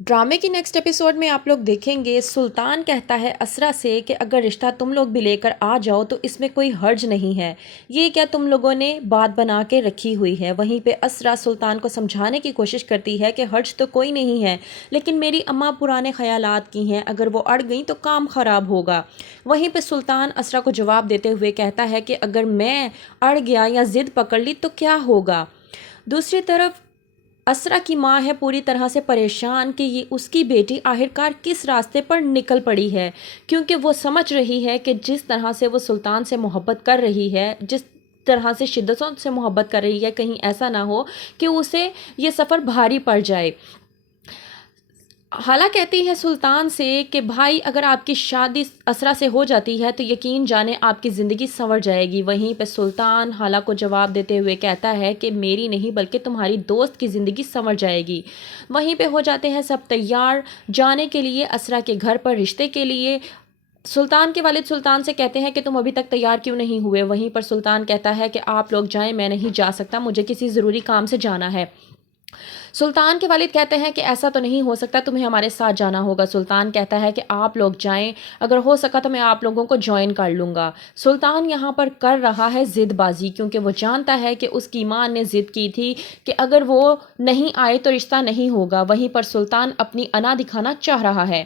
ڈرامے کی next episode میں آپ لوگ دیکھیں گے سلطان کہتا ہے اسرا سے کہ اگر رشتہ تم لوگ بھی لے کر آ جاؤ تو اس میں کوئی حرج نہیں ہے، یہ کیا تم لوگوں نے بات بنا کے رکھی ہوئی ہے۔ وہیں پہ اسرا سلطان کو سمجھانے کی کوشش کرتی ہے کہ حرج تو کوئی نہیں ہے، لیکن میری اماں پرانے خیالات کی ہیں، اگر وہ اڑ گئیں تو کام خراب ہوگا۔ وہیں پہ سلطان اسرا کو جواب دیتے ہوئے کہتا ہے کہ اگر میں اڑ گیا یا ضد پکڑ لی تو کیا ہوگا۔ دوسری طرف اسرا کی ماں ہے پوری طرح سے پریشان کہ یہ اس کی بیٹی آخرکار کس راستے پر نکل پڑی ہے، کیونکہ وہ سمجھ رہی ہے کہ جس طرح سے وہ سلطان سے محبت کر رہی ہے، جس طرح سے شدتوں سے محبت کر رہی ہے، کہیں ایسا نہ ہو کہ اسے یہ سفر بھاری پڑ جائے۔ حالا کہتی ہے سلطان سے کہ بھائی اگر آپ کی شادی اسرا سے ہو جاتی ہے تو یقین جانے آپ کی زندگی سنور جائے گی۔ وہیں پہ سلطان حالا کو جواب دیتے ہوئے کہتا ہے کہ میری نہیں بلکہ تمہاری دوست کی زندگی سنور جائے گی۔ وہیں پہ ہو جاتے ہیں سب تیار جانے کے لیے اسرا کے گھر پر رشتے کے لیے۔ سلطان کے والد سلطان سے کہتے ہیں کہ تم ابھی تک تیار کیوں نہیں ہوئے۔ وہیں پر سلطان کہتا ہے کہ آپ لوگ جائیں، میں نہیں جا سکتا، مجھے کسی ضروری کام سے جانا ہے۔ سلطان کے والد کہتے ہیں کہ ایسا تو نہیں ہو سکتا، تمہیں ہمارے ساتھ جانا ہوگا۔ سلطان کہتا ہے کہ آپ لوگ جائیں، اگر ہو سکا تو میں آپ لوگوں کو جوائن کر لوں گا۔ سلطان یہاں پر کر رہا ہے ضد بازی، کیونکہ وہ جانتا ہے کہ اس کی ماں نے ضد کی تھی کہ اگر وہ نہیں آئے تو رشتہ نہیں ہوگا۔ وہیں پر سلطان اپنی انا دکھانا چاہ رہا ہے۔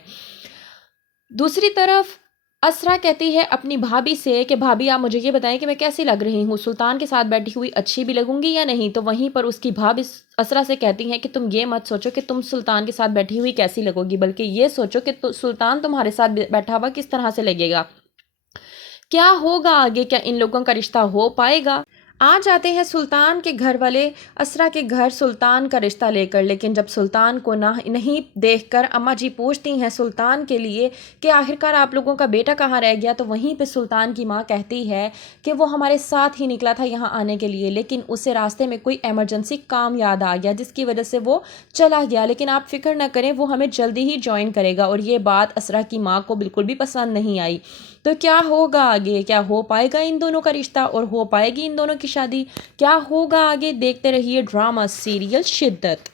دوسری طرف اسرا کہتی ہے اپنی بھابھی سے کہ بھابھی آپ مجھے یہ بتائیں کہ میں کیسی لگ رہی ہوں، سلطان کے ساتھ بیٹھی ہوئی اچھی بھی لگوں گی یا نہیں۔ تو وہیں پر اس کی بھابھی اسرا سے کہتی ہیں کہ تم یہ مت سوچو کہ تم سلطان کے ساتھ بیٹھی ہوئی کیسی لگو گی، بلکہ یہ سوچو کہ سلطان تمہارے ساتھ بیٹھا ہوا کس طرح سے لگے گا، کیا ہوگا آگے، کیا ان لوگوں کا رشتہ ہو پائے گا۔ آ جاتے ہیں سلطان کے گھر والے اسرا کے گھر سلطان کا رشتہ لے کر، لیکن جب سلطان کو نہیں دیکھ کر اماں جی پوچھتی ہیں سلطان کے لیے کہ آخرکار آپ لوگوں کا بیٹا کہاں رہ گیا، تو وہیں پہ سلطان کی ماں کہتی ہے کہ وہ ہمارے ساتھ ہی نکلا تھا یہاں آنے کے لیے، لیکن اسے راستے میں کوئی ایمرجنسی کام یاد آ گیا جس کی وجہ سے وہ چلا گیا، لیکن آپ فکر نہ کریں وہ ہمیں جلدی ہی جوائن کرے گا۔ اور یہ بات اسرا کی ماں کو بالکل بھی پسند نہیں آئی۔ تو کیا ہوگا آگے، کیا ہو پائے گا ان دونوں کا رشتہ اور ہو پائے گی ان دونوں کی شادی، کیا ہوگا آگے، دیکھتے رہیے ڈرامہ سیریل شدت۔